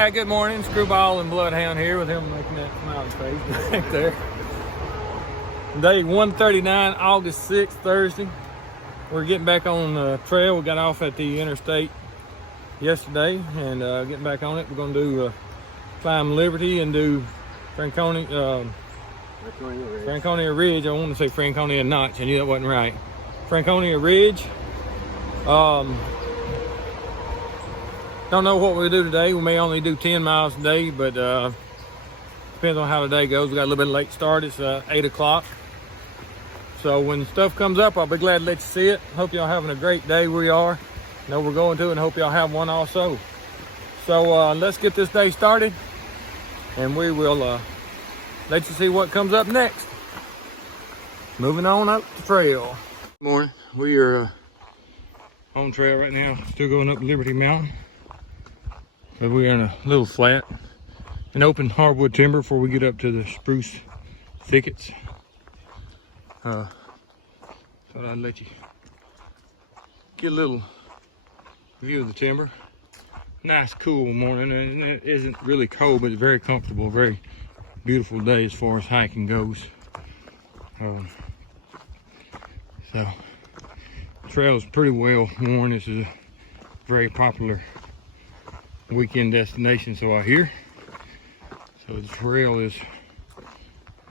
Hi, good morning. Screwball and Bloodhound here with him making that smiley face back there. Day 139, August 6th, Thursday. We're getting back on the trail. We got off at the interstate yesterday and getting back on it. We're going to do climb Liberty and do Franconia Ridge. I want to say Franconia Notch. I knew that wasn't right. Franconia Ridge. Don't know what we'll do today. We may only do 10 miles a day, but depends on how the day goes. We got a little bit late start. It's 8 o'clock. So when stuff comes up, I'll be glad to let you see it. Hope y'all having a great day where you are. Know we're going to, and hope y'all have one also. So let's get this day started, and we will let you see what comes up next. Moving on up the trail. Good morning. We are on trail right now, still going up Liberty Mountain. But we are in a little flat, an open hardwood timber before we get up to the spruce thickets. Thought I'd let you get a little view of the timber. Nice cool morning, and it isn't really cold, but it's very comfortable. Very beautiful day as far as hiking goes. So the trail is pretty well worn. This is a very popular weekend destination, so I hear. So the trail is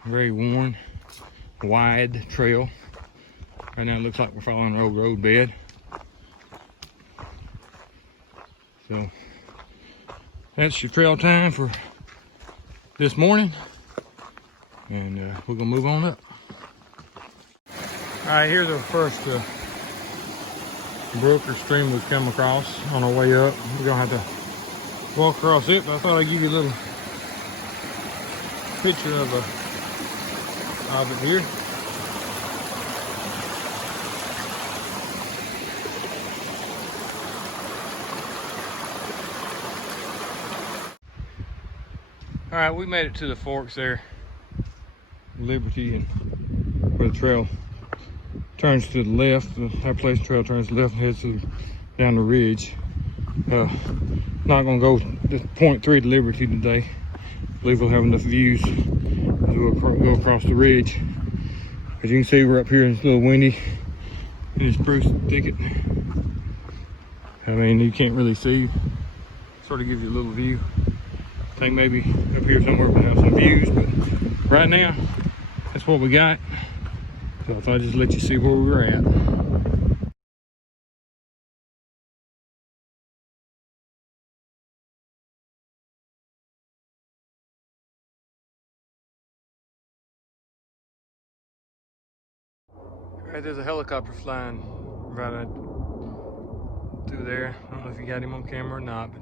very worn, wide trail. Right now it looks like we're following an old road bed. So that's your trail time for this morning, and we're gonna move on up. All right, here's our first brook or stream we've come across on our way up. We're gonna have to walk across it, but I thought I'd give you a little picture of it here. All right, we made it to the forks there, Liberty, and where the trail turns to the left. The Appalachian Trail turns to the left and heads down the ridge. Not gonna go to 0.3 to Liberty today. I believe we'll have enough views as we'll go across the ridge. As you can see, we're up here and it's a little windy in the spruce thicket. I mean, you can't really see. Sort of gives you a little view. I think maybe up here somewhere we'll have some views, but right now, that's what we got. So I thought I'd just let you see where we were at. Right, there's a helicopter flying right through there. I don't know if you got him on camera or not, but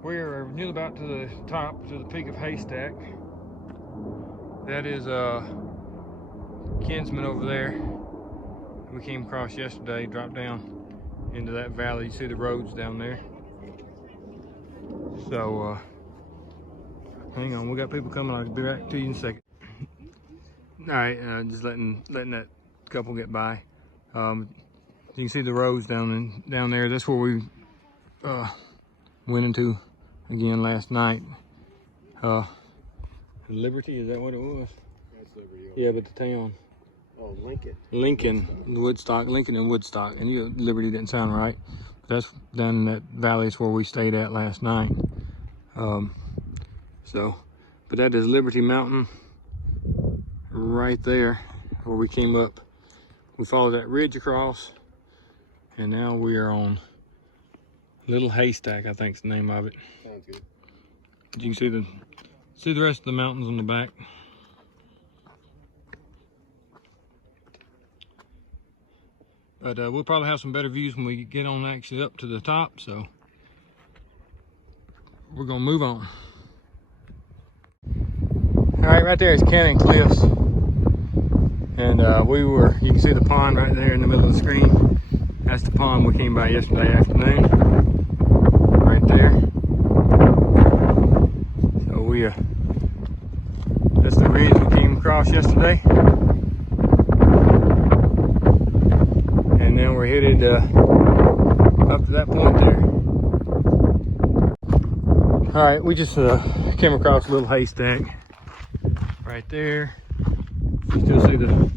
we're nearly about to the top, to the peak of Haystack. That is Kinsman over there. We came across yesterday, dropped down into that valley. You see the roads down there. So hang on, we got people coming. I'll be back to you in a second. All right, just letting that couple get by. You can see the roads down there. That's where we went into again last night. Liberty, is that what it was? That's Liberty. Yeah, but the town. Oh, Lincoln. Lincoln and Woodstock. And Liberty didn't sound right. But that's down in that valley. Is where we stayed at last night. But that is Liberty Mountain right there where we came up. We followed that ridge across, and now we are on Little Haystack, I think is the name of it. Sounds good. You can see the rest of the mountains on the back. But we'll probably have some better views when we get on actually up to the top, so we're gonna move on. All right, right there is Cannon Cliffs. And you can see the pond right there in the middle of the screen. That's the pond we came by yesterday afternoon. Right there. So that's the ridge we came across yesterday. And then we're headed up to that point there. All right, we just came across a little haystack right there. You still see the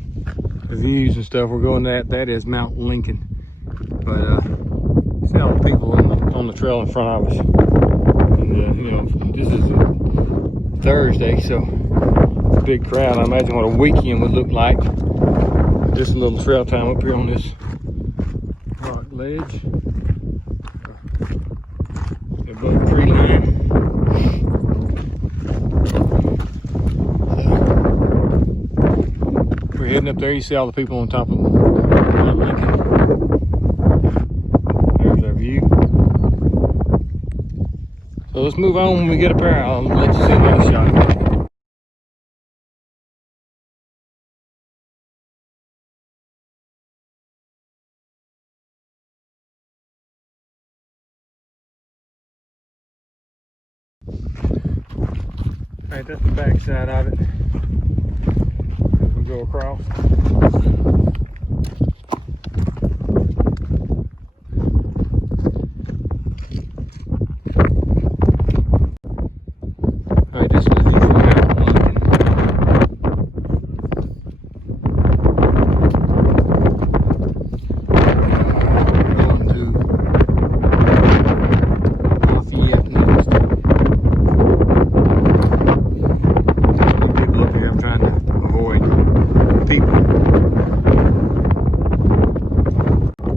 views and stuff. We're going that is Mount Lincoln. But you see all the people on the trail in front of us. And you know, this is a Thursday, so it's a big crowd. I imagine what a weekend would look like. Just a little trail time up here on this rock ledge. Above the tree line. We're heading up there. You see all the people on top of Mount Lincoln. There's our view. So let's move on. When we get up there, I'll let you see another shot of it. Alright, that's the back side of it. As we go across. Alright, this is the view from Mount Lincoln. Going to Lafayette next. People up here, I'm trying to avoid people.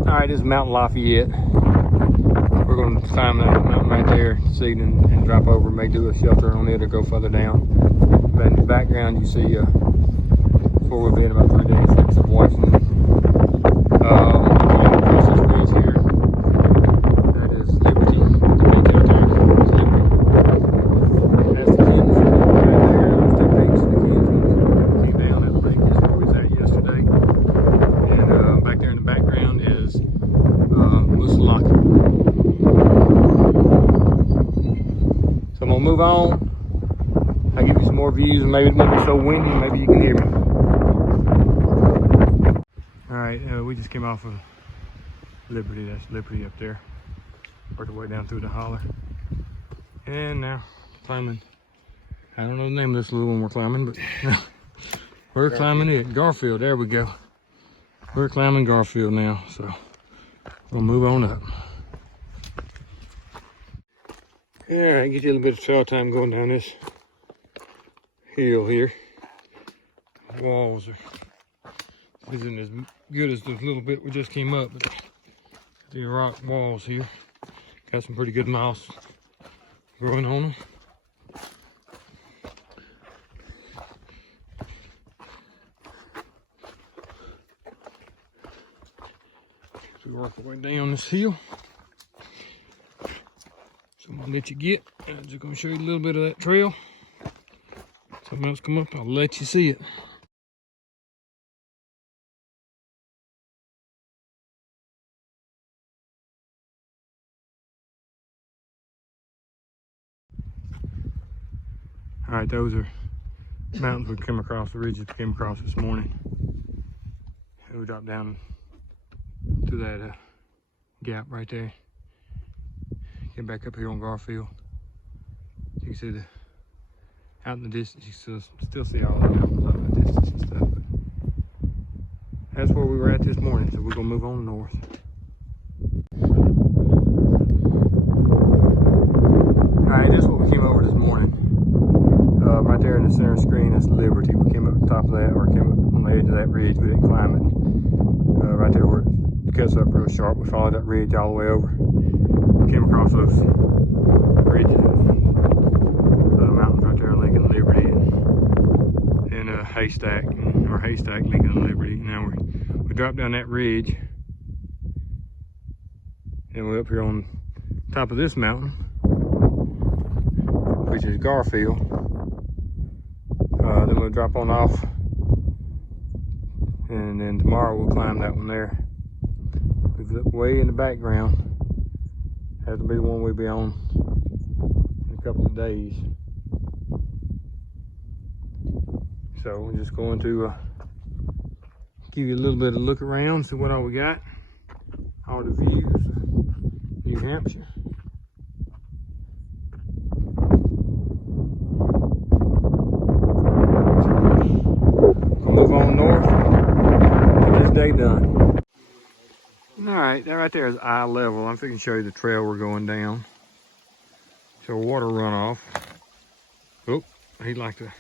Alright, this is Mount Lafayette. We're going to climb that mountain right there this evening and drop over, may do a shelter on it or go further down. But in the background you see before we've been about 3 days, lakes of Washington. Across this ridge here, that is Liberty. The peak out there is Liberty. That's the Kinsman right there. Those 2 peaks, the Kinsman. See down that lake is where we was at yesterday. And back there in the background is Musalaka. So I'm gonna move on. I'll give you some more views and maybe it won't be so windy, maybe you can hear me. All right, we just came off of Liberty. That's Liberty up there. Worked our way down through the holler. And now climbing. I don't know the name of this little one we're climbing, but we're climbing it. Garfield, there we go. We're climbing Garfield now, so we'll move on up. All right, get you a little bit of trail time going down this hill here. The walls isn't as good as the little bit we just came up, but the rock walls here got some pretty good moss growing on them. So we work our way down this hill. So I'm gonna let you get. I'm just gonna show you a little bit of that trail. Something else come up, I'll let you see it. All right, those are mountains we came across, the ridges we came across this morning. And we dropped down to that gap right there. Get back up here on Garfield. You can see the out in the distance. You still see all the mountains out in the distance and stuff. But that's where we were at this morning. So we're gonna move on north. All right, this is what we came over this morning. Right there in the center screen, that's Liberty. We came up the top of that, or came up on the edge of that ridge. We didn't climb it. Right there where it cuts up real sharp. We followed that ridge all the way over. Came across those ridges, mountains right there, Lincoln, Liberty, and Haystack, or Haystack, Lincoln, Liberty. Now we dropped down that ridge, and we're up here on top of this mountain, which is Garfield. Then we'll drop on off, and then tomorrow we'll climb that one there. We've looked way in the background. Has to be the one we'll be on in a couple of days. So we're just going to give you a little bit of look around, see what all we got. All the views, New Hampshire. right there is eye level. I'm thinking show you the trail we're going down. So water runoff. Oh, he'd like to,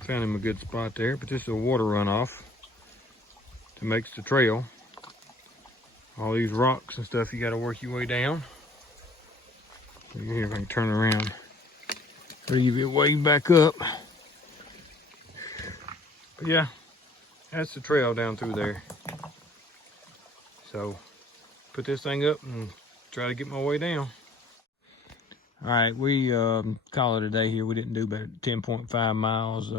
found him a good spot there, but this is a water runoff that makes the trail. All these rocks and stuff, you gotta work your way down. Here, if I can turn around. Leave it way back up. But yeah, that's the trail down through there. So, put this thing up and try to get my way down. All right, we call it a day here. We didn't do but 10.5 miles,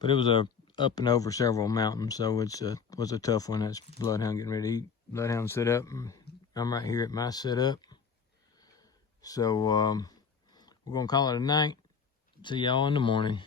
but it was up and over several mountains, so it was a tough one. That's Bloodhound getting ready to eat. Bloodhound set up, and I'm right here at my setup. So we're gonna call it a night. See y'all in the morning.